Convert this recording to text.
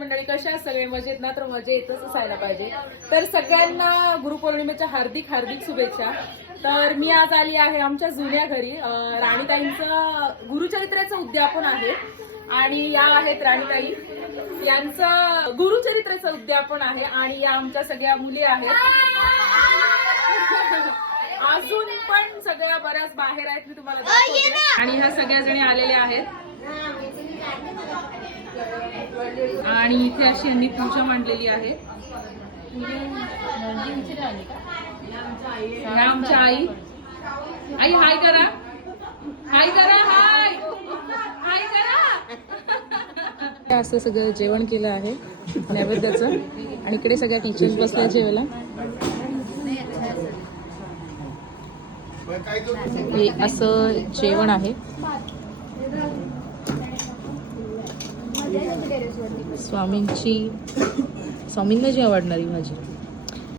मंडळी, कशा आहात सगळे? मजेत ना? तर मजेतच असायला पाहिजे. तर सगळ्यांना गुरुपौर्णिमेच्या हार्दिक हार्दिक शुभेच्छा. तर मी आज आली आहे आमच्या जुन्या घरी. राणीताईंचं गुरुचरित्राचं उद्यापन आहे आणि या आहेत राणीताई, यांचं गुरुचरित्राचं उद्यापन आहे आणि या आमच्या सगळ्या मुली आहेत. अजून पण सगळ्या बऱ्याच बाहेर आहेत, मी तुम्हाला दाखवते. आणि ह्या सगळ्या जणी आलेल्या आहेत आणि इथे अशी यांनी पूजा मांडलेली आहे. आमच्या आई आई हाय करा, हाय करा, हाय हाय करा. असं सगळं जेवण केलं आहे नैवेद्याचं आणि इकडे सगळ्या टीचर्स बसल्या जेवायला. हे असं जेवण आहे. स्वामींना जी आवडणारी भाजी.